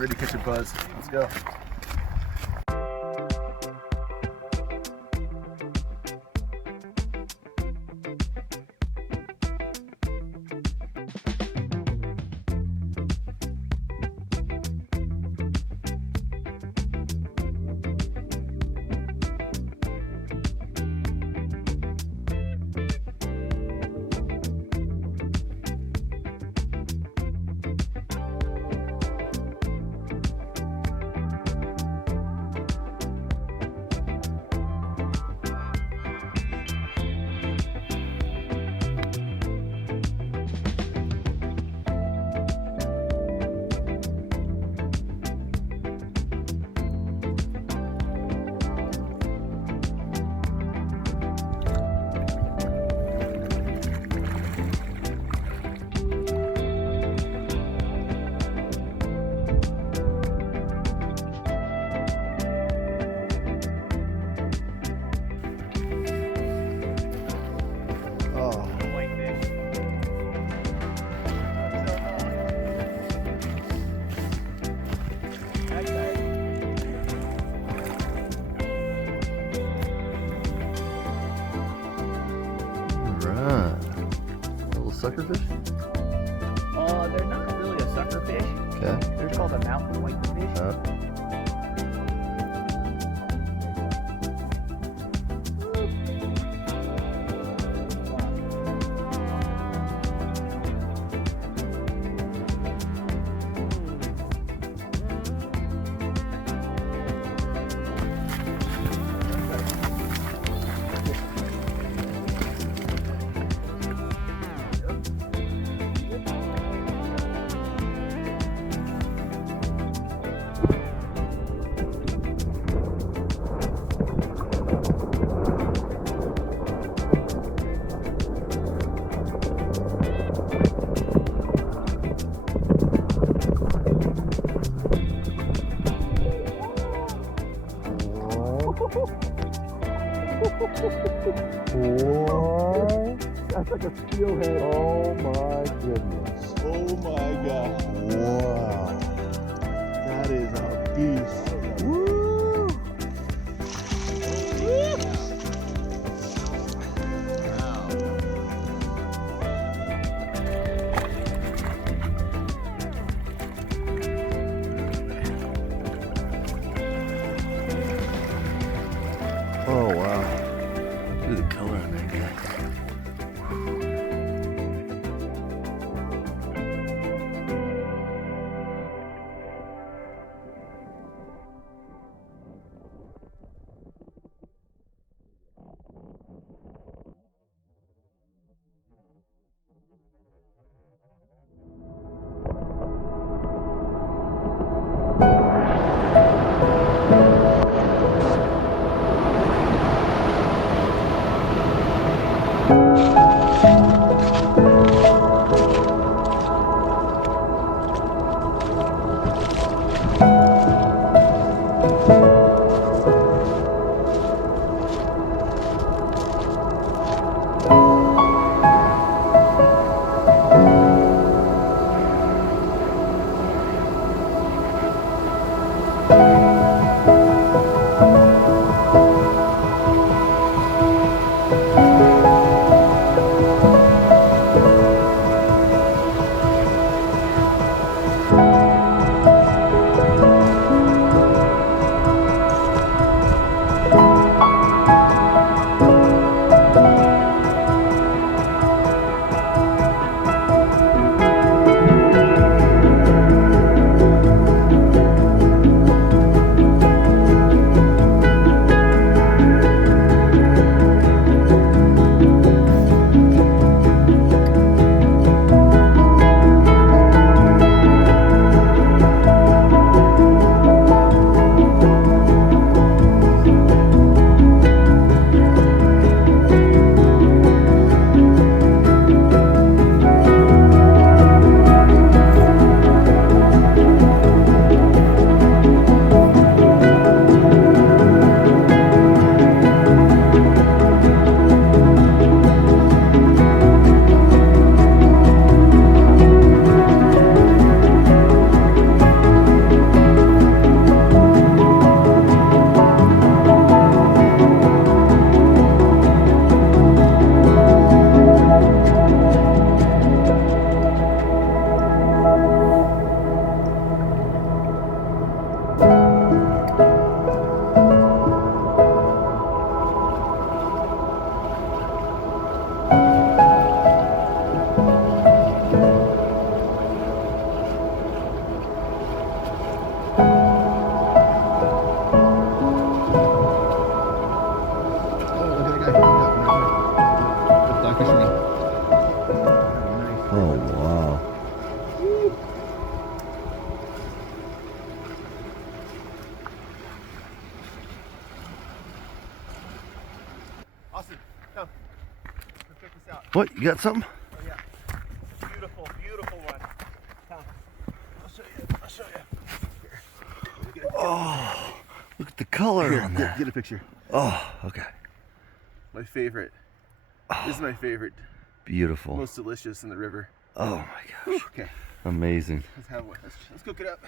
ready to catch a buzz. Let's go. Suckerfish? They're not really a suckerfish. Okay. They're called a mountain whitefish. What? That's like a steelhead. Oh my goodness. Oh my god. Wow. That is a beast. Woo! Oh wow. Look at the color on that guy. What? You got something? Oh yeah. Beautiful, beautiful one. Come. I'll show you. I'll show you. Here. Oh, look at the color Here, on that. get a picture. Oh, okay. My favorite. Oh, This is my favorite. beautiful. Most delicious in the river. Oh my gosh. Okay. Amazing. Let's have one. Let's cook it up.